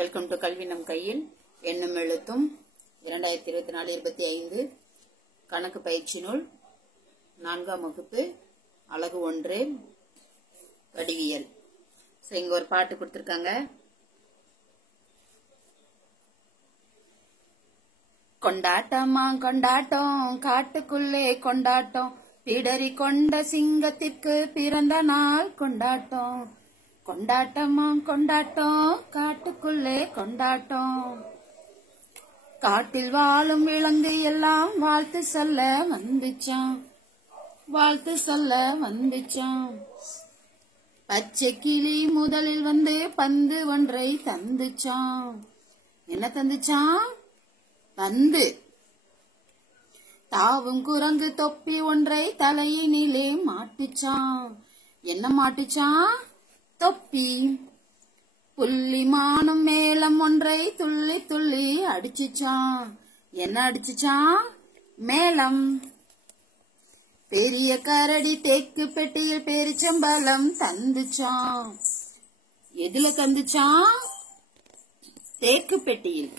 Welcome to கல்வி நம் கையில் எண்ணும் எழுத்தும் 2024-25 கணக்கு பயிற்சி நூல் 4ஆம் வகுப்பு அலகு 1 வடிவியல். சோ இங்க ஒரு பாட்டு கொடுத்திருக்காங்க. கொண்டாட்டமா கொண்டாட்டம் காட்டுக்குள்ளே கொண்டாட்டம் பிடரி கொண்ட சிங்கத்திற்கு பிறந்த நாள் கொண்டாட்டம். கொண்டாட்டமா கொண்டாட்டம் காட்டுக்குள்ளே கொண்டாட்டம். காட்டில் வாழும் விலங்கு எல்லாம் வாழ்த்து சொல்ல வந்துச்சான், வாழ்த்து சொல்ல வந்துச்சான். பச்சை கிளி முதலில் வந்து பந்து ஒன்றை தந்துச்சான். என்ன தந்துச்சான்? பந்து. தாவும் குரங்கு தொப்பி ஒன்றை தலையினிலே மாட்டுச்சான். என்ன மாட்டுச்சான்? தொப்பி. புள்ளிமானும் மேளம் ஒன்றை துள்ளி துள்ளி அடிச்சுச்சான். என்ன அடிச்சுச்சான்? மேளம். பெரிய கரடி தேக்கு பெட்டியில் பேரிச்சம்பழம் தந்துச்சான். எதுல தந்துச்சான்? தேக்கு பெட்டியில்.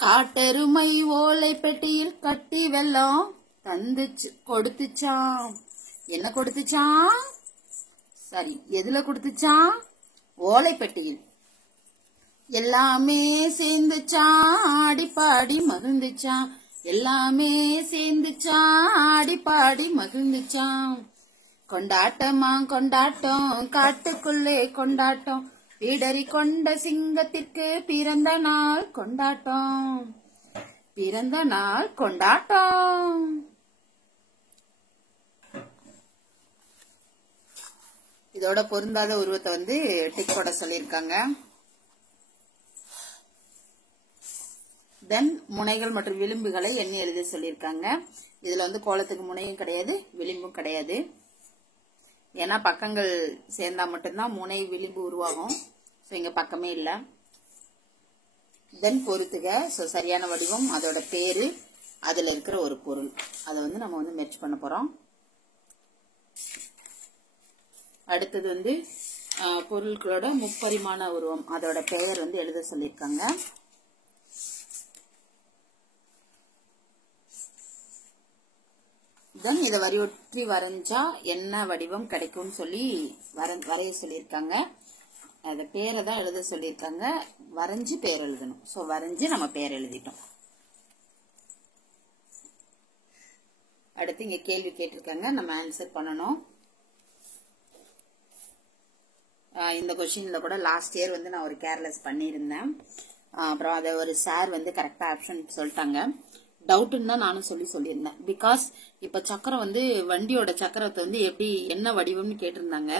காட்டெருமை ஓலை பெட்டியில் கட்டி வெல்லம் தந்துச்சு கொடுத்துச்சான். என்ன கொடுத்துச்சான்? சரி, எதுல கொடுத்துச்சான்? ஓலை பெட்டியில். எல்லாமே சேர்ந்துச்சான் ஆடி பாடி மகிழ்ந்துச்சான். எல்லாமே சேர்ந்துச்சான் ஆடி பாடி மகிழ்ந்துச்சான். கொண்டாட்டமா கொண்டாட்டம் காட்டுக்குள்ளே கொண்டாட்டம் பிடரி கொண்ட சிங்கத்திற்கு பிறந்த நாள் கொண்டாட்டம். பிறந்த நாள் கொண்டாட்டம். இதோட பொருந்தாத உருவத்தை வந்து டிக் போட சொல்லியிருக்காங்க. தென் முனைகள் மற்றும் விளிம்புகளை எண்ணி எழுத சொல்லியிருக்காங்க. இதுல வந்து கோலத்துக்கு முனையும் கிடையாது, விளிம்பும் கிடையாது. ஏன்னா பக்கங்கள் சேர்ந்தா மட்டும்தான் முனை விளிம்பு உருவாகும். ஸோ இங்க பக்கமே இல்லை. தென் பொறுத்துக. ஸோ சரியான வடிவம், அதோட பேரு, அதுல இருக்கிற ஒரு பொருள், அதை வந்து நம்ம வந்து மெர்ஜ் பண்ண போறோம். அடுத்தது வந்து பொருட்களோட முப்பரிமாண உருவம், அதோட பெயர் வந்து எழுத சொல்லியிருக்காங்க. தென் இதை வரியுற்றி வரைஞ்சா என்ன வடிவம் கிடைக்கும்னு சொல்லி வரைய சொல்லியிருக்காங்க. அத பேரை தான் எழுத சொல்லியிருக்காங்க. வரைஞ்சு பேர் எழுதணும். ஸோ வரைஞ்சு நம்ம பேர் எழுதிட்டோம். அடுத்து இங்க கேள்வி கேட்டிருக்காங்க, நம்ம ஆன்சர் பண்ணணும். இந்த கொஸ்டின்ல கூட லாஸ்ட் இயர் வந்து நான் ஒரு கேர்லெஸ் பண்ணியிருந்தேன். அப்புறம் அதை ஒரு சார் வந்து கரெக்டா ஆப்ஷன் சொல்லிட்டாங்க. டவுட்னு தான் நானும் சொல்லியிருந்தேன். பிகாஸ் இப்ப சக்கரம் வந்து வண்டியோட சக்கரத்தை வந்து எப்படி என்ன வடிவம்னு கேட்டிருந்தாங்க.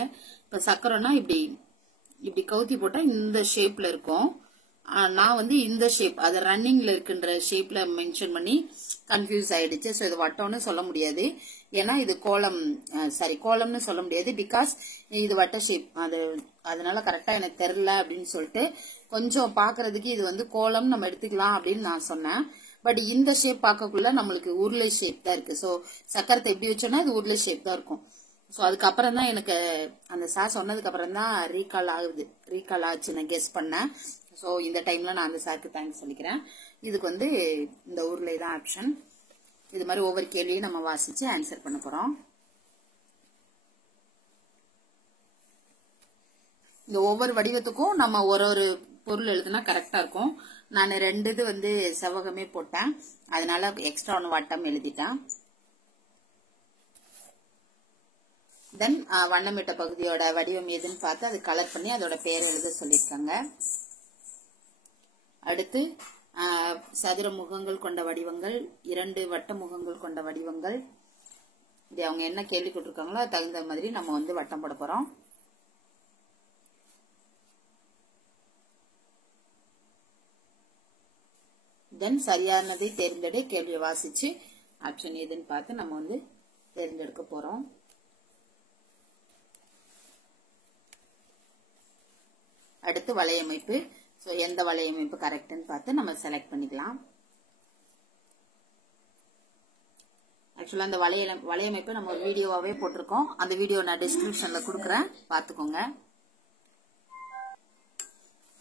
இப்ப சக்கரம்னா இப்படி இப்படி கவுத்தி போட்டா இந்த ஷேப்ல இருக்கும். நான் வந்து இந்த ஷேப், அது ரன்னிங்ல இருக்குன்ற ஷேப்ல மென்ஷன் பண்ணி கன்ஃபியூஸ் ஆயிடுச்சு. ஸோ இது வட்டம்னு சொல்ல முடியாது. ஏன்னா இது கோலம், கோலம்னு சொல்ல முடியாது. பிகாஸ் இது வட்ட ஷேப், அதனால கரெக்டா எனக்கு தெரியல அப்படின்னு சொல்லிட்டு கொஞ்சம் பாக்குறதுக்கு இது வந்து கோலம் நம்ம எடுத்துக்கலாம் அப்படின்னு நான் சொன்னேன். பட் இந்த ஷேப் பார்க்கக்குள்ள நம்மளுக்கு உருளை ஷேப் தான் இருக்கு. ஸோ சக்கரத்தை எப்படி வச்சோம்னா இது உருளை ஷேப் தான் இருக்கும். ஸோ அதுக்கப்புறம் தான் எனக்கு அந்த சார் சொன்னதுக்கு அப்புறம் தான் ரீகால் ஆச்சு, நான் கெஸ் பண்ணேன். ஸோ இந்த டைம்ல நான் அந்த சாருக்கு தேங்க்ஸ் சொல்லிக்கிறேன். இதுக்கு வந்து இந்த உருளை தான் ஆப்ஷன். இது மாதிரி ஒவ்வொரு கேள்வியும் நம்ம வாசிச்சு ஆன்சர் பண்ண போறோம். இந்த ஒவ்வொரு வடிவத்துக்கும் நம்ம ஒரு பொருள் எழுதுனா கரெக்டா இருக்கும். நான் 2 இது வந்து செவ்வகமே போட்டேன், அதனால எக்ஸ்ட்ரா ஒன்று வட்டம் எழுதிட்டேன். தென் வண்ணமிட்ட பகுதியோட வடிவம் எதுன்னு பார்த்து அது கலர் பண்ணி அதோட பேரை எழுத சொல்லியிருக்காங்க. அடுத்து சதுர முகங்கள் கொண்ட வடிவங்கள், 2 வட்ட முகங்கள் கொண்ட வடிவங்கள், இது அவங்க என்ன கேள்வி கொடுத்துருக்காங்களோ அது தகுந்த மாதிரி நம்ம வந்து வட்டம் போட போறோம். தென் சரியானதை தேர்ந்தெடு, கேள்வியை வாசிச்சு ஆப்ஷன் எதுன்னு பார்த்து நம்ம வந்து தேர்ந்தெடுக்க போறோம். அடுத்து வலையமைப்பு. ஸோ எந்த வலையமைப்பு கரெக்ட்னு பார்த்து நம்ம செலக்ட் பண்ணிக்கலாம். ஆக்சுவலா அந்த வலையமைப்பு நம்ம ஒரு வீடியோவாவே போட்டிருக்கோம். அந்த வீடியோ நான் டிஸ்கிரிப்ஷன்ல கொடுக்குறேன், பார்த்துக்கோங்க.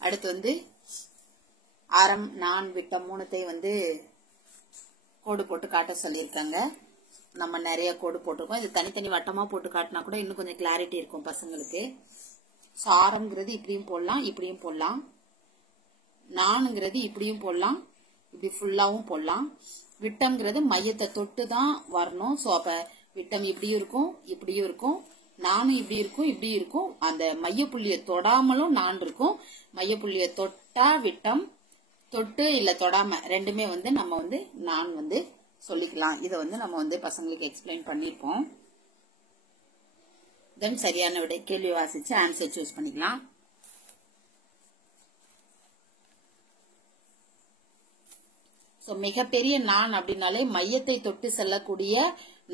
அடுத்து வந்து ஆரம் நான் விட்டம் மூணுத்தையும் வந்து கோடு போட்டு காட்ட சொல்லியிருக்காங்க. நம்ம நிறைய கோடு போட்டிருக்கோம். இது தனித்தனி வட்டமா போட்டு காட்டினா கூட இன்னும் கொஞ்சம் கிளாரிட்டி இருக்கும் பசங்களுக்கு. ஸோ ஆரம்ங்கிறது இப்படியும் போடலாம், இப்படியும் போடலாம். நானுங்கிறது இப்படியும் போடலாம், இப்படி ஃபுல்லாவும் போடலாம். விட்டம்ங்கிறது மையத்தை தொட்டு தான் வரணும். ஸோ அப்ப விட்டம் இப்படியும் இருக்கும், இப்படியும் இருக்கும். நானும் இப்படி இருக்கும், இப்படி இருக்கும். அந்த மையப்புள்ளியை தொடாமலும் நான் இருக்கும். மையப்புள்ளியை தொட்டா விட்டம், தொட்டு இல்ல தொடாம ரெண்டுமே வந்து நம்ம வந்து நான் வந்து சொல்லிக்கலாம். இதை வந்து நம்ம வந்து பசங்களுக்கு எக்ஸ்பிளைன் பண்ணிருப்போம். தென் சரியான விடை கேள்வி வாசிச்சு ஆன்சர் சூஸ் பண்ணிக்கலாம். ஸோ மிகப்பெரிய நான் அப்படின்னாலே மையத்தை தொட்டு செல்லக்கூடிய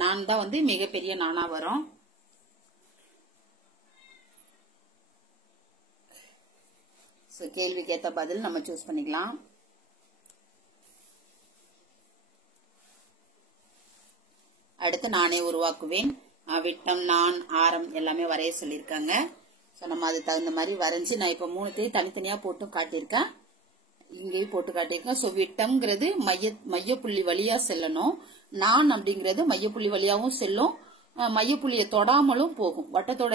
நான் தான் வந்து மிகப்பெரிய நானா வரும். ஸோ கேள்விக்கு ஏற்ற பதில் நம்ம சூஸ் பண்ணிக்கலாம். அடுத்து நானே உருவாக்குவேன். விட்டம், நான், ஆரம் எல்லாமே வரைய சொல்லியிருக்காங்க. ஸோ நம்ம அது தகுந்த மாதிரி வரைஞ்சி நான் இப்போ மூணுத்தையும் தனித்தனியா போட்டு காட்டியிருக்கேன், இங்கேயும் போட்டு காட்டியிருக்கேன். ஸோ விட்டம்ங்கிறது மையப்புள்ளி வழியா செல்லணும். நான் அப்படிங்கிறது மையப்புள்ளி வழியாவும் செல்லும், மையப்புள்ளியை தொடாமலும் போகும். வட்டத்தோட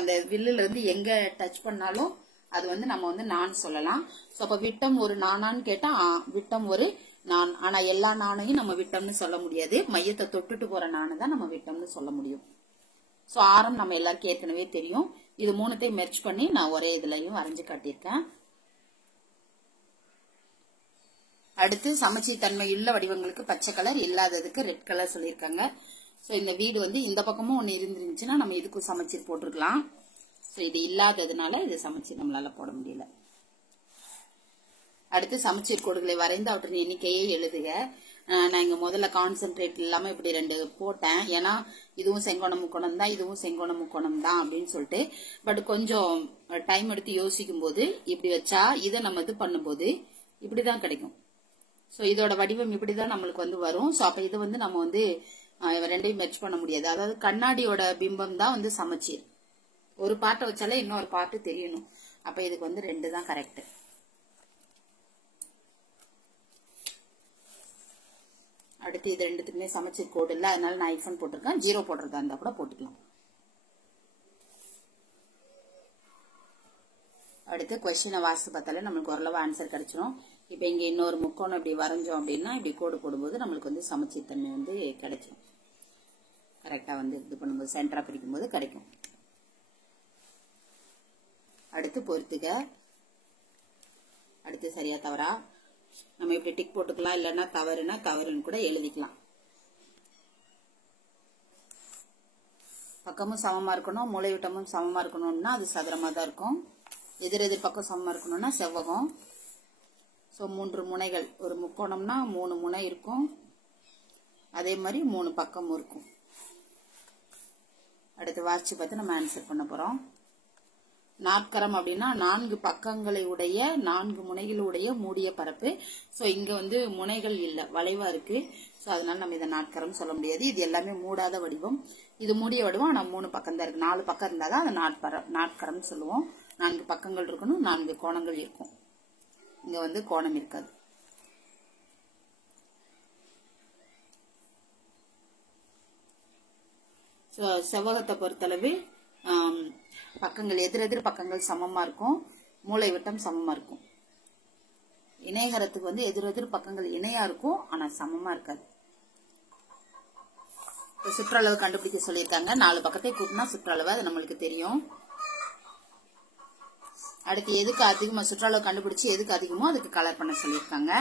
அந்த வில்லுல இருந்து எங்க டச் பண்ணாலும் அது வந்து நம்ம வந்து நான் சொல்லலாம். ஸோ அப்ப விட்டம் ஒரு நானான்னு கேட்டா விட்டம் ஒரு நான். ஆனா எல்லா நானையும் நம்ம விட்டம்னு சொல்ல முடியாது. மையத்தை தொட்டுட்டு போற நானை தான் நம்ம விட்டம்னு சொல்ல முடியும். ஸோ ஆரம் நம்ம எல்லாருக்கும் ஏற்கனவே தெரியும். இது மூணுத்தையும் மெர்ச் பண்ணி நான் ஒரே இதுலயும் வரைஞ்சு காட்டியிருக்கேன். அடுத்து சமச்சீர் தன்மையுள்ள வடிவங்களுக்கு பச்சை கலர், இல்லாததுக்கு ரெட் கலர் சொல்லியிருக்காங்க. ஸோ இந்த வீடு வந்து இந்த பக்கமும் ஒன்று இருந்துருந்துச்சுன்னா நம்ம இதுக்கும் சமச்சீர் போட்டிருக்கலாம். ஸோ இது இல்லாததுனால இது சமச்சீர் நம்மளால போட முடியல. அடுத்து சமச்சீர் கோடுகளை வரைந்து அவற்றின் எண்ணிக்கையை எழுதுக. நான் இங்க முதல்ல கான்சென்ட்ரேட் இல்லாம இப்படி ரெண்டு போட்டேன். ஏன்னா இதுவும் செங்கோண முக்கோணம் தான், இதுவும் செங்கோண முக்கோணம் தான் அப்படின்னு சொல்லிட்டு. பட் கொஞ்சம் டைம் எடுத்து யோசிக்கும் போது இப்படி வச்சா இதை நம்ம இது பண்ணும்போது இப்படிதான் கிடைக்கும். ஸோ இதோட வடிவம் இப்படிதான் நம்மளுக்கு வந்து வரும். ஸோ அப்ப இது வந்து நம்ம வந்து ரெண்டையும் மெர்ச் பண்ண முடியாது. அதாவது கண்ணாடியோட பிம்பம் தான் வந்து சமச்சீர். ஒரு பாட்டை வச்சாலே இன்னொரு பாட்டு தெரியணும். அப்ப இதுக்கு வந்து ரெண்டு தான் கரெக்ட். அடுத்து இது ரெண்டுத்துக்குமே சமச்சீர் கோடு இல்லை, அதனால நான் ஐஃபன் போட்டிருக்கேன். 0 போடுறதா இருந்தா கூட போட்டுக்கலாம். அடுத்து கொஸ்டினை வாசித்து பார்த்தாலே நம்மளுக்கு ஓரளவு ஆன்சர் கிடைச்சிடும். இப்போ இங்க இன்னொரு முக்கோணம் இப்படி வரைஞ்சோம் அப்படின்னா இப்படி கோடு போடும்போது நம்மளுக்கு வந்து சமச்சீர் தன்மை வந்து கிடைச்சிடும். கரெக்டா வந்து இது பண்ணும்போது சென்டரா பிரிக்கும் போது கிடைக்கும். அடுத்து பொறுத்துக. அடுத்து சரியா தவறா நம்ம இப்படி டிக் போட்டுக்கலாம், இல்லைன்னா தவறுனா தவறுன்னு கூட எழுதிக்கலாம். பக்கமும் சமமா இருக்கணும், மூலைவிட்டமும் சமமா இருக்கணும்னா அது சதுரமா தான் இருக்கும். எதிர் பக்கம் சமமா இருக்கணும்னா செவ்வகம். ஸோ 3 முனைகள், ஒரு முக்கோணம்னா 3 முனை இருக்கும், அதே மாதிரி 3 பக்கமும் இருக்கும். அடுத்து வாசிச்சு பார்த்து நம்ம ஆன்சர் பண்ண போறோம். நாற்கரம் அப்படின்னா 4 பக்கங்களை உடைய 4 முனைகளுடைய மூடிய பரப்பு. ஸோ இங்க வந்து முனைகள் இல்லை, வளைவா இருக்கு. ஸோ அதனால நம்ம இதை நாற்கரம் சொல்ல முடியாது. இது எல்லாமே மூடாத வடிவம். இது மூடிய வடிவம், ஆனா 3 பக்கம் தான் இருக்கு. 4 பக்கம் இருந்தாதான் அதை நாற்கரம் சொல்லுவோம். 4 பக்கங்கள் இருக்கணும், 4 கோணங்கள் இருக்கும். இங்க வந்து கோணம் இருக்காது. செவ்வகத்தை பொறுத்தளவு பக்கங்கள் எதிரெதிர் பக்கங்கள் சமமா இருக்கும், மூளை விட்டம் சமமா இருக்கும். இணையகரத்துக்கு வந்து எதிரெதிர் பக்கங்கள் இணையா இருக்கும், ஆனா சமமா இருக்காது. சுற்றளவு கண்டுபிடிக்க சொல்லியிருக்காங்க. 4 பக்கத்தை கூட்டினா சுற்றளவு, அது நம்மளுக்கு தெரியும். அடுத்து எதுக்கு அதிகமா சுற்றளவு கண்டுபிடிச்சு எதுக்கு அதிகமோ அதுக்கு கலர் பண்ண சொல்லியிருக்காங்க.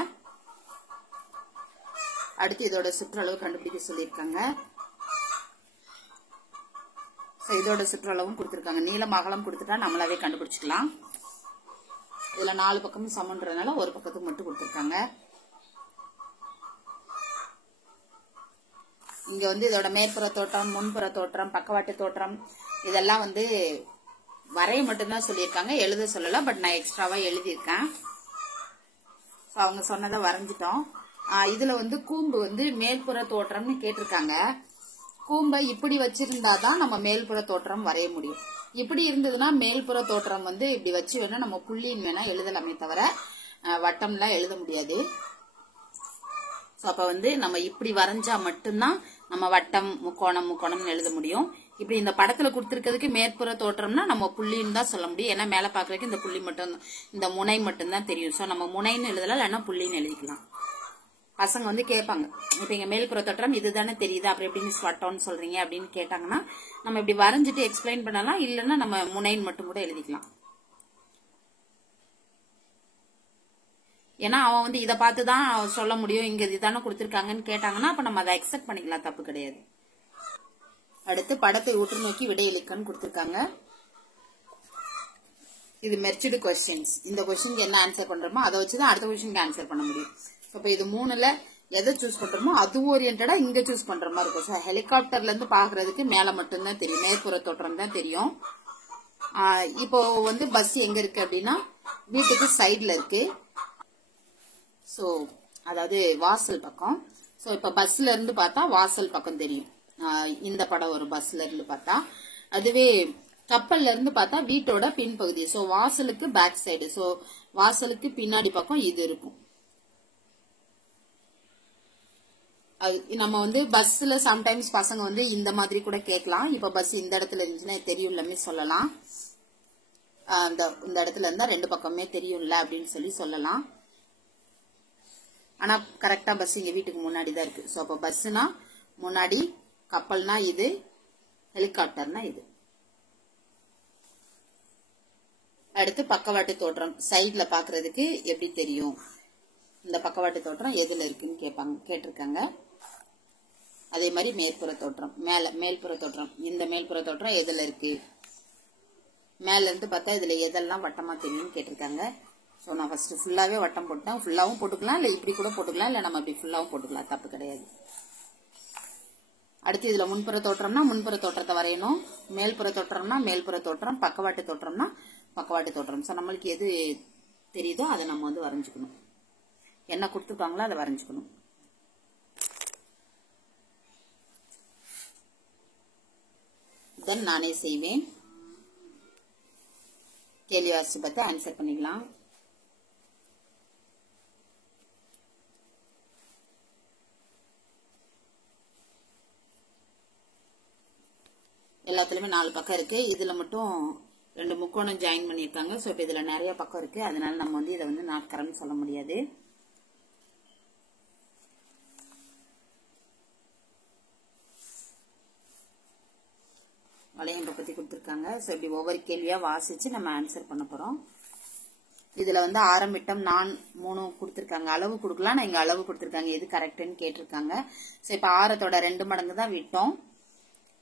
அடுத்து இதோட சுற்றளவு கண்டுபிடிக்க சொல்லியிருக்காங்க. இதோட சுற்றளவும் கொடுத்திருக்காங்க. நீளம் அகலம் கொடுத்துட்டா நம்மளாவே கண்டுபிடிச்சுக்கலாம். இதுல 4 பக்கமும் சமன்றதுனால ஒரு பக்கத்துக்கு மட்டும் கொடுத்திருக்காங்க. இங்க வந்து இதோட மேற்புற தோற்றம், முன்புற தோற்றம், பக்கவாட்டு தோற்றம் இதெல்லாம் வந்து வரைய மட்டும்தான் சொல்லியிருக்காங்க, எழுத சொல்லல. பட் நான் எக்ஸ்ட்ராவா எழுதியிருக்கேன். அவங்க சொன்னதை வரைஞ்சிட்டோம். இதுல வந்து கூம்பு வந்து மேற்புற தோற்றம்னு கேட்டிருக்காங்க. கூம்பை இப்படி வச்சிருந்தாதான் நம்ம மேல்புற தோற்றம் வரைய முடியும். இப்படி இருந்ததுன்னா மேல்புற தோற்றம் வந்து இப்படி வச்சு வேணா நம்ம புள்ளின்னு வேணா எழுதலாமே தவிர வட்டம்லாம் எழுத முடியாது. அப்ப வந்து நம்ம இப்படி வரைஞ்சா மட்டும்தான் நம்ம வட்டம் முக்கோணம்னு எழுத முடியும். இப்படி இந்த படத்துல கொடுத்திருக்கிறதுக்கு மேற்புற தோற்றம்னா நம்ம புள்ளின்னு தான் சொல்ல முடியும். ஏன்னா மேல பாக்குறதுக்கு இந்த புள்ளி மட்டும், இந்த முனை மட்டும்தான் தெரியும். சோ நம்ம முனைன்னு எழுதலாம், இல்லைன்னா புள்ளின்னு எழுதிக்கலாம். பசங்க வந்து கேட்பாங்க, இப்ப இங்க மேல்புற தோற்றம் இதுதானே தெரியுது, அப்புறம் எப்படி மிஸ் வட்டம்னு சொல்றீங்க அப்படின்னு கேட்டாங்கன்னா நம்ம இப்படி வரைஞ்சிட்டு எக்ஸ்பிளைன் பண்ணலாம், இல்லைன்னா நம்ம முனைன்னு மட்டும் கூட எழுதிக்கலாம். ஏன்னா அவன் வந்து இதை பார்த்துதான் சொல்ல முடியும், இங்க இதுதானே கொடுத்திருக்காங்கன்னு கேட்டாங்கன்னா அப்ப நம்ம அதை அக்செப்ட் பண்ணிக்கலாம், தப்பு கிடையாது. அடுத்து படத்தை உற்று நோக்கி விடையளிக்கன்னு கொடுத்திருக்காங்க. இது மெர்ச்டு கொஸ்டின்ஸ். இந்த கொஸ்டினுக்கு என்ன ஆன்சர் பண்றோமோ அதை வச்சுதான் அடுத்த கொஸ்டினுக்கு ஆன்சர் பண்ண முடியும். இப்ப இது 3ல எதை சூஸ் பண்றோமோ அது ஓரியன்டா இங்க சூஸ் பண்ற மாதிரி இருக்கும். ஸோ ஹெலிகாப்டர்ல இருந்து பாக்குறதுக்கு மேல மட்டும்தான் தெரியும், மேற்புற தோற்றம் தான் தெரியும். இப்போ வந்து பஸ் எங்க இருக்கு அப்படின்னா வீட்டுக்கு சைட்ல இருக்கு. சோ அதாவது வாசல் பக்கம். சோ இப்ப பஸ்ல இருந்து பார்த்தா வாசல் பக்கம் தெரியும். இந்த படம் ஒரு பஸ்ல இருந்து பார்த்தா. அதுவே கப்பல்ல இருந்து பார்த்தா வீட்டோட பின்பகுதி. சோ வாசலுக்கு பேக் சைடு. சோ வாசலுக்கு பின்னாடி பக்கம் இது இருக்கும். நம்ம வந்து பஸ்ல சம்டைம்ஸ் பசங்க வந்து இந்த மாதிரி கூட கேட்கலாம். இப்ப பஸ் இந்த இடத்துல இருந்துச்சுன்னா தெரியும்லமே சொல்லலாம். இந்த இடத்துல இருந்தா 2 பக்கமே தெரியும்ல அப்படின்னு சொல்லலாம். ஆனா கரெக்டா பஸ் இங்க வீட்டுக்கு முன்னாடி தான் இருக்கு. சோ அப்ப பஸ்னா முன்னாடி, கப்பல்னா இது, ஹெலிகாப்டர்னா இது. அடுத்து பக்கவாட்டு தோற்றம் சைட்ல பாக்குறதுக்கு எப்படி தெரியும், இந்த பக்கவாட்டு தோற்றம் எதுல இருக்குன்னு கேட்டிருக்காங்க. அதே மாதிரி மேற்புற தோற்றம், மேல்புற தோற்றம், இந்த மேல்புற தோற்றம் எதுல இருக்கு, மேல இருந்து பார்த்தா இதுல எதெல்லாம் வட்டமா தெரியும்னு கேட்டிருக்காங்க. ஸோ நான் ஃபர்ஸ்ட் ஃபுல்லாவே வட்டம் போட்டேன். ஃபுல்லாவும் போட்டுக்கலாம், இல்லை இப்படி கூட போட்டுக்கலாம், இல்லை நம்ம இப்படி ஃபுல்லாவும் போட்டுக்கலாம், தப்பு கிடையாது. அடுத்து இதுல முன்புற தோற்றம்னா முன்புற தோற்றத்தை வரையணும், மேல்புற தோற்றம்னா மேல்புற தோற்றம், பக்கவாட்டு தோற்றம்னா பக்கவாட்டு தோற்றம். ஸோ நம்மளுக்கு எது தெரியுதோ அதை நம்ம வந்து வரைஞ்சுக்கணும், என்ன கொடுத்துருக்காங்களோ அதை வரைஞ்சுக்கணும். தென் நானே செய்வேன். கேள்வி வாசி பார்த்து ஆன்சர் பண்ணிக்கலாம். எல்லாத்துலயுமே 4 பக்கம் இருக்கு. இதுல மட்டும் 2 முக்கோணம் ஜாயின் பண்ணிருக்காங்க. சோ இப்ப இதுல நிறைய பக்கம் இருக்கு, அதனால நம்ம வந்து இதை வந்து நாற்கரம்னு சொல்ல முடியாது. வளையம் பத்தி கொடுத்திருக்காங்க. சோ இப்படி ஒவ்வொரு கேள்வியா வாசிச்சு நம்ம ஆன்சர் பண்ண போறோம். இதுல வந்து ஆரம் விட்டம் நான் 3 கொடுத்திருக்காங்க. அளவு கொடுக்கலாம், நான் இங்க அளவு கொடுத்திருக்காங்க, எது கரெக்ட்னு கேட்டிருக்காங்க. சோ இப்ப ஆரத்தோட 2 மடங்கு தான் விட்டோம்.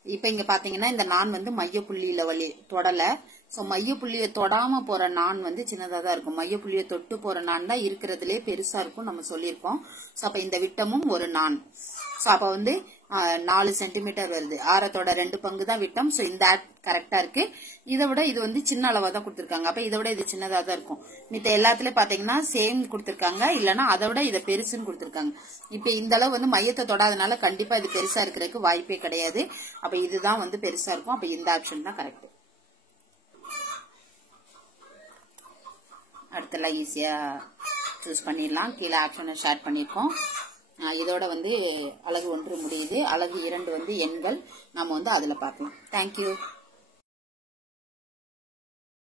இப்ப இங்க பாத்தீங்கன்னா இந்த நான் வந்து மையப்புள்ளியில தொடல. சோ மையப்புள்ளிய தொடாம போற நான் வந்து சின்னதா தான் இருக்கும். மையப்புள்ளிய தொட்டு போற நான் தான் இருக்கிறதுலே பெருசா இருக்கும் நம்ம சொல்லியிருக்கோம். சோ அப்ப இந்த விட்டமும் ஒரு நான். சோ அப்ப வந்து 4 சென்டிமீட்டர் வருது. ஆரத்தோட 2 பங்கு தான் விட்டம். சோ இந்த கரெக்டா இருக்கு. இதை விட இது வந்து சின்ன அளவா தான் கொடுத்திருக்காங்க. அப்ப இதை விட இது சின்னதா தான் இருக்கும். மித்த எல்லாத்துலயும் பாத்தீங்கன்னா சேம் கொடுத்திருக்காங்க, இல்லன்னா அதை விட இதை பெருசுன்னு கொடுத்திருக்காங்க. இப்ப இந்த அளவு வந்து மையத்தை தொடாதனால கண்டிப்பா இது பெருசா இருக்கிறதுக்கு வாய்ப்பே கிடையாது. அப்ப இதுதான் வந்து பெருசா இருக்கும். அப்ப இந்த ஆப்ஷன் தான் கரெக்ட். அடுத்தெல்லாம் ஈஸியா சூஸ் பண்ணிடலாம். கீழே ஆப்ஷனை ஷேர் பண்ணிருக்கோம். இதோட வந்து அலகு 1 முடியுது. அலகு 2 வந்து எண்கள். நம்ம வந்து அதுல பார்க்கலாம். தேங்க்யூ.